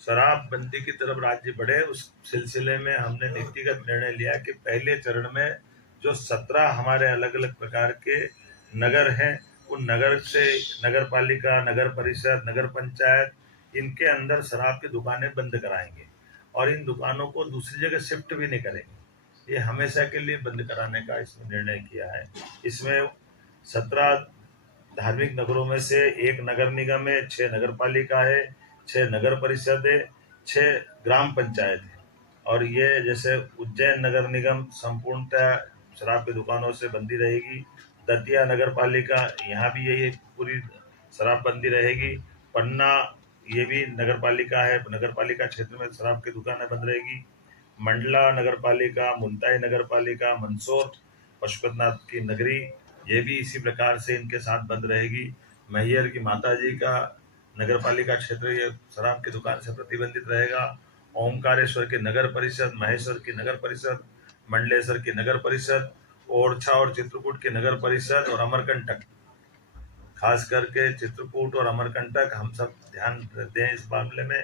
शराबबंदी की तरफ राज्य बढ़े, उस सिलसिले में हमने नीतिगत निर्णय लिया कि पहले चरण में जो 17 हमारे अलग अलग प्रकार के नगर हैं, उन नगर से नगर पालिका, नगर परिषद, नगर पंचायत, इनके अंदर शराब की दुकानें बंद कराएंगे और इन दुकानों को दूसरी जगह शिफ्ट भी नहीं करेंगे। ये हमेशा के लिए बंद कराने का इसमें निर्णय किया है। इसमें 17 धार्मिक नगरों में से एक नगर निगम है, 6 नगर पालिका है, 6 नगर परिषद है, 6 ग्राम पंचायत है। और ये जैसे उज्जैन नगर निगम संपूर्णतः शराब की दुकानों से बंदी रहेगी। दतिया नगर पालिका, यहाँ भी यही पूरी शराबबंदी रहेगी। पन्ना, ये भी नगर पालिका है, नगर पालिका क्षेत्र में शराब की दुकानें बंद रहेगी। मंडला नगर पालिका, मुल्ताई नगर पालिका, मंदसौर पशुपतिनाथ की नगरी, ये भी इसी प्रकार से इनके साथ बंद रहेगी। मैहर की माता जी का नगर पालिका क्षेत्र ये शराब की दुकान से प्रतिबंधित रहेगा। ओमकारेश्वर की नगर परिषद, महेश्वर की नगर परिषद, मंडलेश्वर की नगर परिषद, ओरछा और चित्रकूट की नगर परिषद और अमरकंटक, खास करके चित्रकूट और अमरकंटक हम सब ध्यान दें इस मामले में।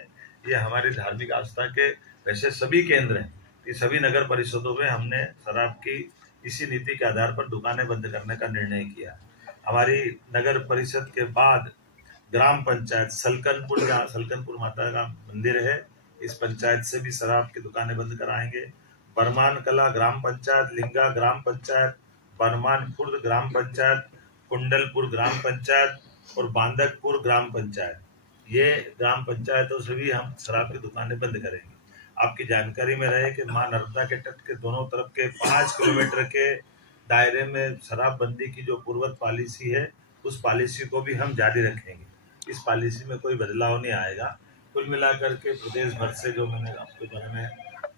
ये हमारी धार्मिक आस्था के वैसे सभी केंद्र हैं, ये सभी नगर परिषदों में हमने शराब की इसी नीति के आधार पर दुकानें बंद करने का निर्णय किया। हमारी नगर परिषद के बाद ग्राम पंचायत सलकनपुर, जहाँ सलकनपुर माता का मंदिर है, इस पंचायत से भी शराब की दुकानें बंद कराएंगे। बरमान कला ग्राम पंचायत, लिंगा ग्राम पंचायत, बरमान खुर्द ग्राम पंचायत, कुंडलपुर ग्राम पंचायत और बांदकपुर ग्राम पंचायत, ये ग्राम पंचायतों से भी हम शराब की दुकानें बंद करेंगे। आपकी जानकारी में रहे कि मां नर्मदा के तट के दोनों तरफ के 5 किलोमीटर के दायरे में शराबबंदी की जो पूर्वत पॉलिसी है, उस पॉलिसी को भी हम जारी रखेंगे। इस पॉलिसी में कोई बदलाव नहीं आएगा। कुल मिलाकर के प्रदेश भर से जो मैंने आपके बारे में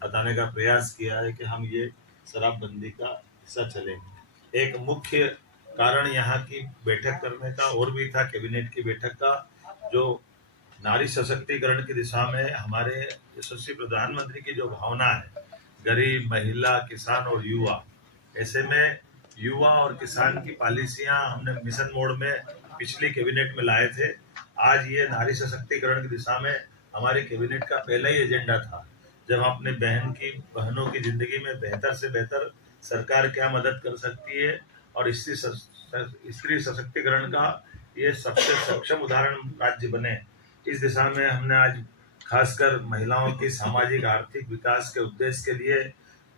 बताने का प्रयास किया है कि हम ये शराबबंदी का हिस्सा चलेंगे। एक मुख्य कारण यहाँ की बैठक करने का और भी था, कैबिनेट की बैठक का, जो नारी सशक्तिकरण की दिशा में हमारे यशस्वी प्रधानमंत्री की जो भावना है, गरीब, महिला, किसान और युवा, ऐसे में युवा और किसान की पॉलिसियां हमने मिशन मोड में पिछली कैबिनेट में लाए थे। आज ये नारी सशक्तिकरण की दिशा में हमारे कैबिनेट का पहला ही एजेंडा था। जब हम अपने बहनों की जिंदगी में बेहतर से बेहतर सरकार क्या मदद कर सकती है और स्त्री सशक्तिकरण का ये सबसे सक्षम उदाहरण राज्य बने, इस दिशा में हमने आज खासकर महिलाओं की सामाजिक आर्थिक विकास के उद्देश्य के लिए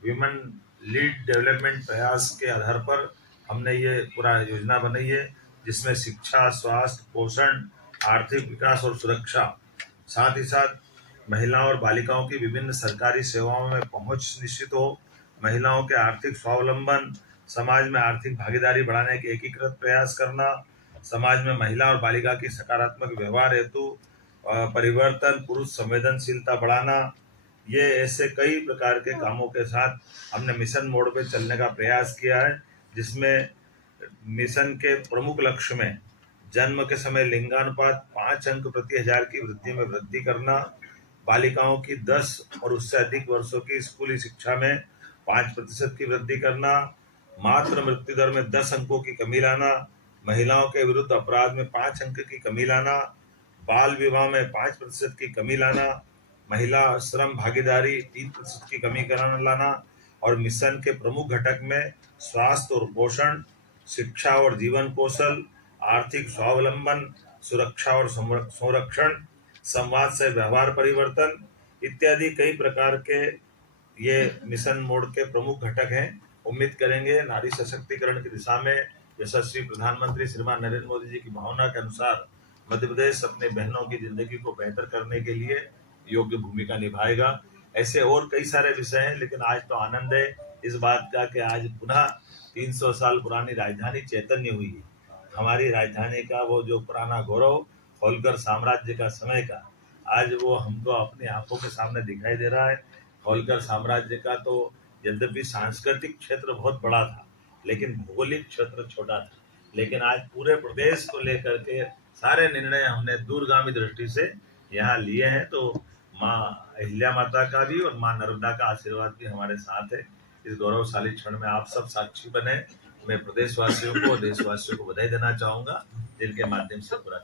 विमेन लीड डेवलपमेंट प्रयास के आधार पर हमने ये पूरा योजना बनाई है, जिसमें शिक्षा, स्वास्थ्य, पोषण, आर्थिक विकास और सुरक्षा, साथ ही साथ महिलाओं और बालिकाओं की विभिन्न सरकारी सेवाओं में पहुंच निश्चित हो, महिलाओं के आर्थिक स्वावलंबन, समाज में आर्थिक भागीदारी बढ़ाने के एकीकृत प्रयास करना, समाज में महिला और बालिका की सकारात्मक व्यवहार हेतु परिवर्तन, पुरुष संवेदनशीलता बढ़ाना, ये ऐसे कई प्रकार के कामों के साथ हमने मिशन मोड पे चलने का प्रयास किया है, जिसमें मिशन के प्रमुख लक्ष्य में जन्म के समय लिंगानुपात 5 अंक प्रति हजार की वृद्धि में वृद्धि करना, बालिकाओं की 10 और उससे अधिक वर्षों की स्कूली शिक्षा में 5% की वृद्धि करना, मातृ मृत्यु दर में 10 अंकों की कमी लाना, महिलाओं के विरुद्ध अपराध में 5 अंक की कमी लाना, बाल विवाह में 5% की कमी लाना, महिला श्रम भागीदारी 3% की कमी लाना और मिशन के प्रमुख घटक में स्वास्थ्य और पोषण, शिक्षा और जीवन कौशल, आर्थिक स्वावलंबन, सुरक्षा और संरक्षण, संवाद से व्यवहार परिवर्तन इत्यादि कई प्रकार के ये मिशन मोड के प्रमुख घटक हैं। उम्मीद करेंगे नारी सशक्तिकरण की दिशा में यशस्वी प्रधानमंत्री श्रीमान नरेंद्र मोदी जी की भावना के अनुसार मध्य प्रदेश अपने बहनों की जिंदगी को बेहतर करने के लिए योग्य भूमिका निभाएगा। ऐसे और कई सारे विषय हैं, लेकिन आज तो आनंद है इस बात का कि आज पुनः 300 साल पुरानी राजधानी चैतन्य हुई है। हमारी राजधानी का वो जो पुराना गौरव होलकर साम्राज्य का समय का, आज वो हमको अपनी आंखों के सामने दिखाई दे रहा है। होलकर साम्राज्य का तो यद्यपि सांस्कृतिक क्षेत्र बहुत बड़ा था, लेकिन भौगोलिक क्षेत्र छोटा था, लेकिन आज पूरे प्रदेश को लेकर के सारे निर्णय हमने दूरगामी दृष्टि से यहाँ लिए हैं। तो माँ अहिल्या माता का भी और माँ नर्मदा का आशीर्वाद भी हमारे साथ है। इस गौरवशाली क्षण में आप सब साक्षी बने। मैं प्रदेशवासियों को, देशवासियों को बधाई देना चाहूंगा, जिनके माध्यम से पूरा